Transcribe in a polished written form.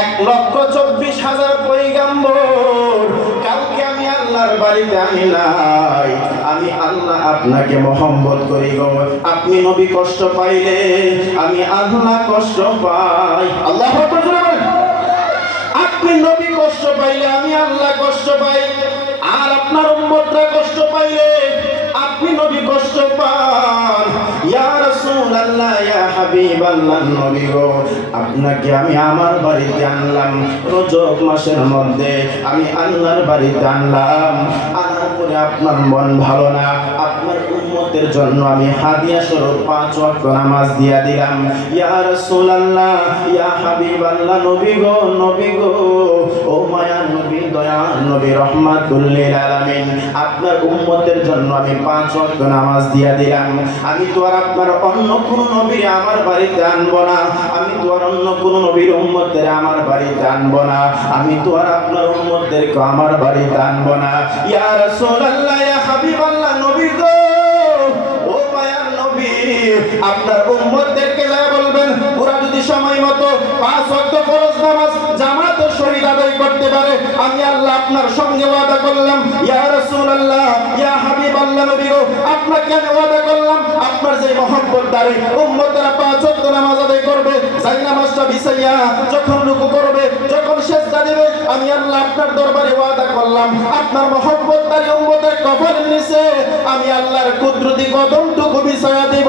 1,24,000 পয়গম্বর, কাউকে আমি আল্লাহর বাড়িতে আনি নাই। আমি আল্লাহ আপনাকে মহব্বত করি গো। আপনি নবী কষ্ট পাইলে আমি আল্লাহ কষ্ট পাই। আল্লাহু আকবার বলেন। আপনি নবী কষ্ট পাইলে আমি আল্লাহ কষ্ট পাই, আর আপনার উম্মতরা কষ্ট পাইলে আপনি নবী কষ্ট পান। ইয়া রাসূলুল্লাহ, ইয়া হাবিবাল্লাহ, নবী গো, আপনাকে আমি আমার বাড়িতে আনলাম। রজব মাসের মধ্যে আমি আল্লাহর বাড়িতে আনলাম। আনার পরে আপনার মন ভালো না, আপনার উম্মতের জন্য আমি হাদিয়া স্বরূপ 5 ওয়াক্ত নামাজ দিয়া দিলাম। ইয়া রাসূলুল্লাহ, ইয়া হাবিবাল্লাহ, নবী গো, নবী গো, ও মায়ার নবী, দয়ার নবী, রহমাতুল লিল আলামিন, আপনার উম্মতের জন্য আমি 5 ওয়াক্ত নামাজ দিয়া দিলাম। আমি তো আর আপনার অন্য কোন নবীর আমার বাড়িতে আনবো না। আমি তো আর অন্য কোন নবীর উম্মতদের আমার বাড়িতে আনবো না। আমি তো আর আপনার উম্মতদেরকে আমার বাড়িতে আনবো না। ইয়া রাসূলুল্লাহ, ইয়া হাবিবাল্লাহ, নবী গো, ও মায়ার নবী, আপনার উম্মতদেরকে যা বলবেন, ওরা যদি সময় মতো 5 ওয়াক্ত ফরজ নামাজ জামাত ও শহীদ আদায় করতে পারে, আমি আল্লাহ আপনার সঙ্গে ওয়াদা করলাম। ইয়া রাসূলুল্লাহ, ইয়া হাবিবাল্লাহ, নবী গো, আপনাকে আমি ওয়াদা করলাম, আপনার যে মহব্বত দ্বারে উম্মতেরা 5 ওয়াক্ত নামাজ আদায় করবে, যাই নামাজটা বিছাইয়া যখন রুকু করবে, যখন সিজদা দিবে, আমি আল্লাহ আপনার দরবারে ওয়াদা করলাম, আপনার মহব্বত দ্বারে উম্মতের কবরের নিচে আমি আল্লাহর কুদরতি কদমটুকু বিছায়া দেব।